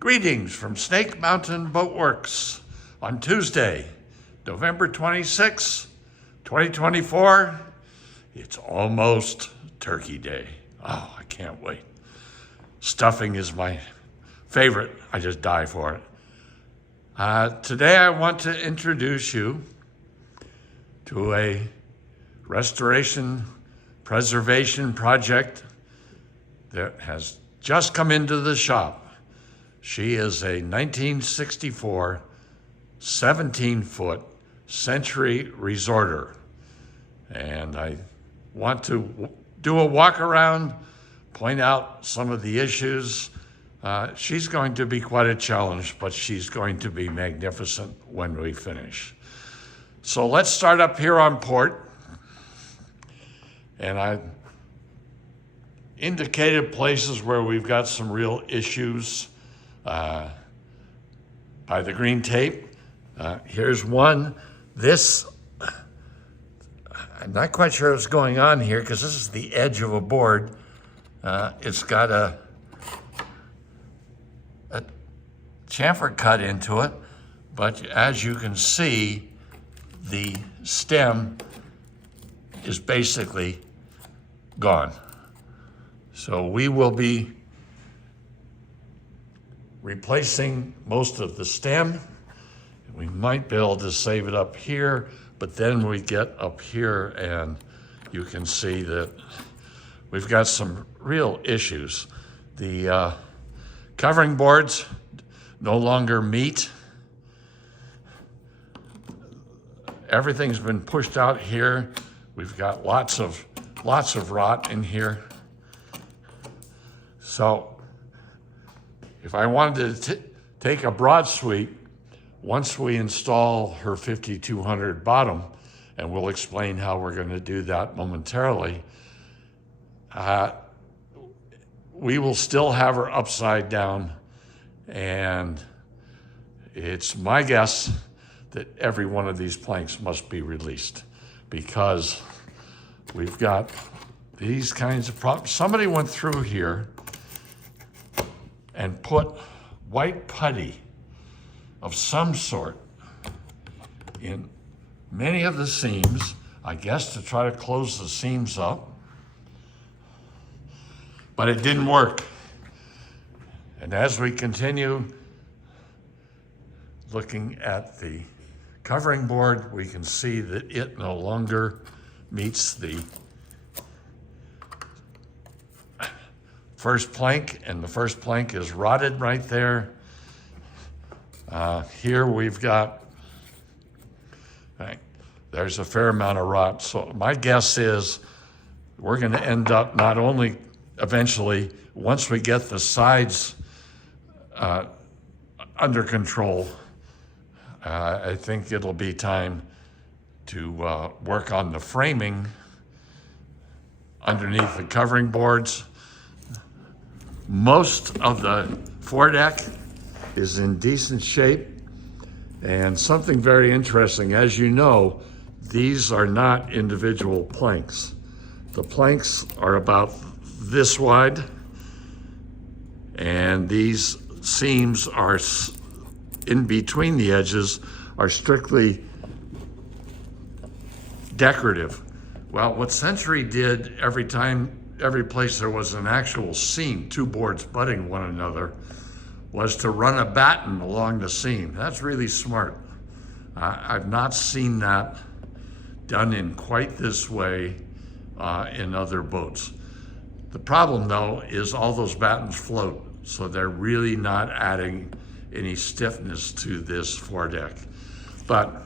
Greetings from Snake Mountain Boat Works on Tuesday, November 26, 2024. It's almost Turkey Day. Oh, I can't wait. Stuffing is my favorite. I just die for it. Today I want to introduce you to a restoration preservation project that has just come into the shop. She is a 1964 17-foot Century Resorter. And I want to do a walk around, point out some of the issues. She's going to be quite a challenge, but she's going to be magnificent when we finish. So let's start up here on port. And I indicated places where we've got some real issues by the green tape. Here's one. This, I'm not quite sure what's going on here because this is the edge of a board. It's got a chamfer cut into it, but as you can see, the stem is basically gone. So we will be replacing most of the stem. We might be able to save it up here, but then we get up here and you can see that we've got some real issues. The covering boards no longer meet. Everything's been pushed out here. We've got lots of rot in here. So if I wanted to take a broad sweep, once we install her 5200 bottom, and we'll explain how we're going to do that momentarily, we will still have her upside down, and it's my guess that every one of these planks must be released because we've got these kinds of problems. Somebody went through here and put white putty of some sort in many of the seams, I guess to try to close the seams up, but it didn't work. And as we continue looking at the covering board, we can see that it no longer meets the first plank, and the first plank is rotted right there. Here we've got, there's a fair amount of rot. So my guess is we're going to end up not only eventually, once we get the sides under control, I think it'll be time to work on the framing underneath the covering boards. Most of the foredeck is in decent shape, and something very interesting, as you know, these are not individual planks. The planks are about this wide, and these seams are in between the edges are strictly decorative. Well, what Century did every place there was an actual seam, two boards butting one another, was to run a batten along the seam. That's really smart. I've not seen that done in quite this way in other boats. The problem though is all those battens float, so they're really not adding any stiffness to this foredeck. But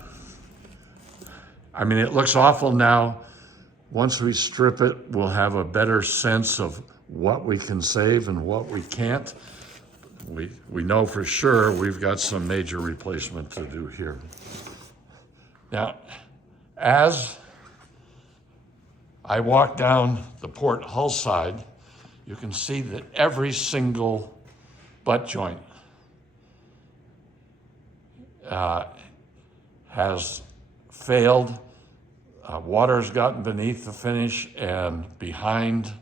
I mean, it looks awful now. Once we strip it, we'll have a better sense of what we can save and what we can't. We know for sure we've got some major replacement to do here. Now, as I walk down the port hull side, you can see that every single butt joint has failed. Water's gotten beneath the finish and behind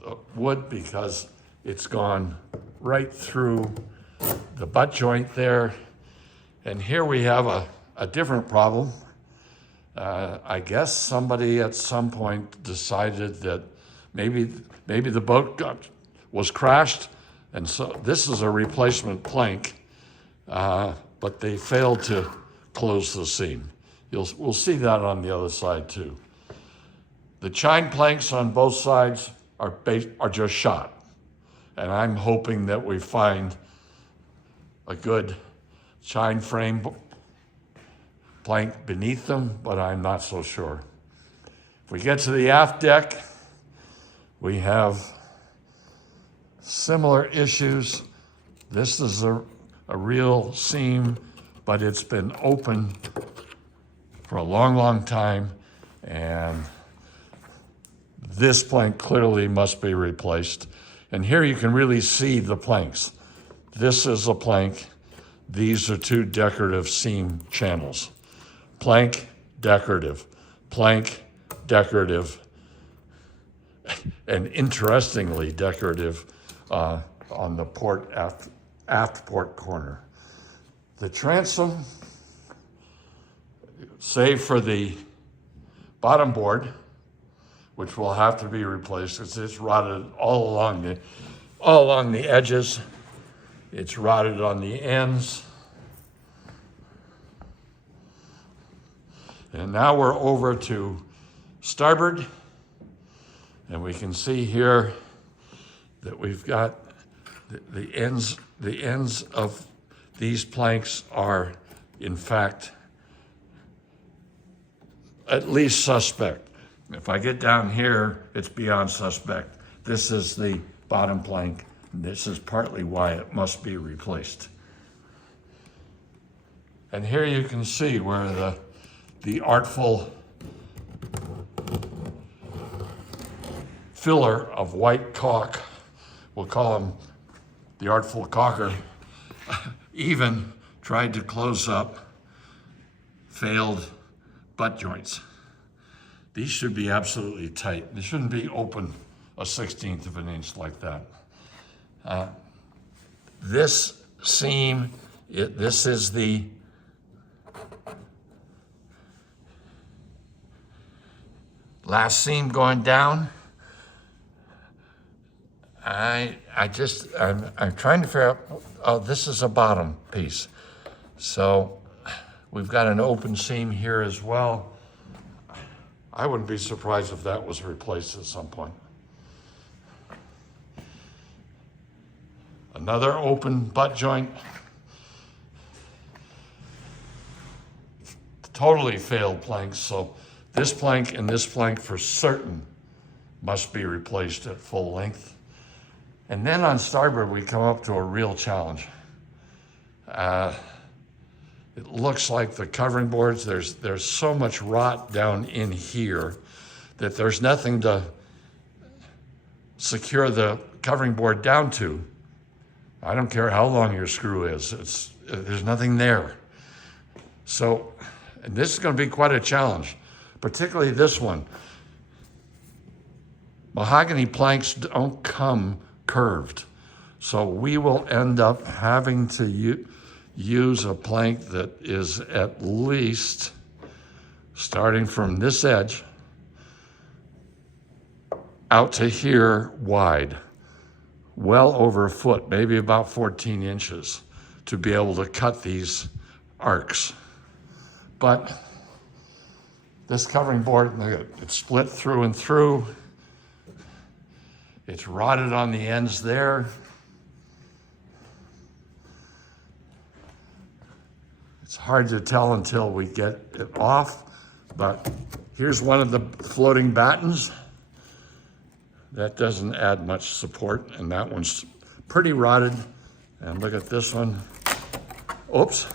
the wood because It's gone right through the butt joint there. And here we have a different problem. I guess somebody at some point decided that maybe the boat was crashed, and so this is a replacement plank, but they failed to close the seam. We'll see that on the other side too. The chine planks on both sides are just shot, and I'm hoping that we find a good chine frame plank beneath them, but I'm not so sure. If we get to the aft deck, we have similar issues. This is a real seam, but it's been open for a long, long time, and this plank clearly must be replaced. And here you can really see the planks. This is a plank. These are two decorative seam channels. Plank, decorative, plank, decorative, and interestingly decorative on the aft port corner. The transom, save for the bottom board, which will have to be replaced. It's rotted all along the edges. It's rotted on the ends. And now we're over to starboard, and we can see here that we've got the ends of these planks are in fact at least suspect. If I get down here, it's beyond suspect. This is the bottom plank. This is partly why it must be replaced. And here you can see where the artful filler of white caulk, we'll call him the artful caulker, even tried to close up failed butt joints. These should be absolutely tight. They shouldn't be open a 1/16 of an inch like that. This seam, this is the last seam going down. I'm trying to figure out, oh, this is a bottom piece. So we've got an open seam here as well. I wouldn't be surprised if that was replaced at some point. Another open butt joint. Totally failed planks, so this plank and this plank for certain must be replaced at full length. And then on starboard, we come up to a real challenge. It looks like the covering boards, there's so much rot down in here that there's nothing to secure the covering board down to. I don't care how long your screw is, there's nothing there. So, and this is going to be quite a challenge, particularly this one. Mahogany planks don't come curved, so we will end up having to use a plank that is at least starting from this edge out to here wide, well over a foot, maybe about 14 inches, to be able to cut these arcs. But this covering board, it's split through and through. It's rotted on the ends there. It's hard to tell until we get it off, but here's one of the floating battens. That doesn't add much support, and that one's pretty rotted. And look at this one. Oops,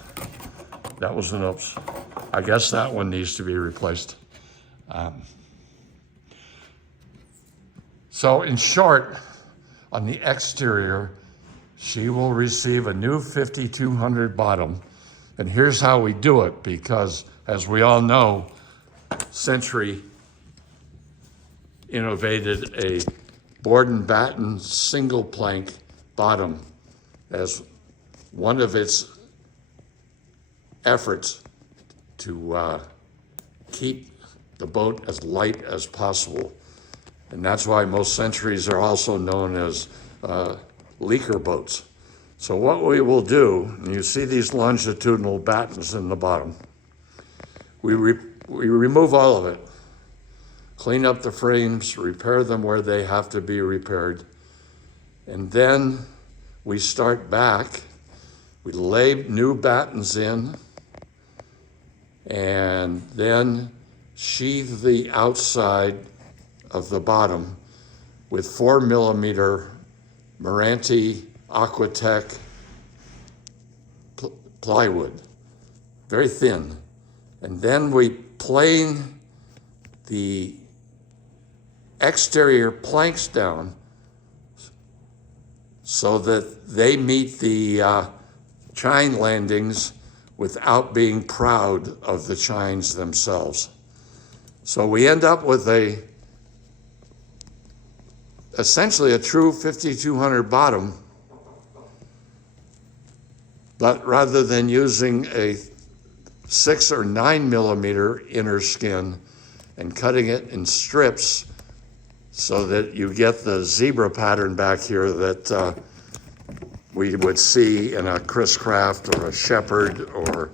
that was an oops. I guess that one needs to be replaced. So in short, on the exterior, she will receive a new 5200 bottom. And here's how we do it, because as we all know, Century innovated a board and batten single plank bottom as one of its efforts to keep the boat as light as possible. And that's why most centuries are also known as leaker boats. So what we will do, and you see these longitudinal battens in the bottom, we remove all of it, clean up the frames, repair them where they have to be repaired, and then we start back. We lay new battens in, and then sheathe the outside of the bottom with 4mm Meranti Aquatech plywood, very thin. And then we plane the exterior planks down so that they meet the chine landings without being proud of the chines themselves. So we end up with essentially a true 5200 bottom, but rather than using a 6 or 9mm inner skin and cutting it in strips so that you get the zebra pattern back here that we would see in a Chris Craft or a Shepherd or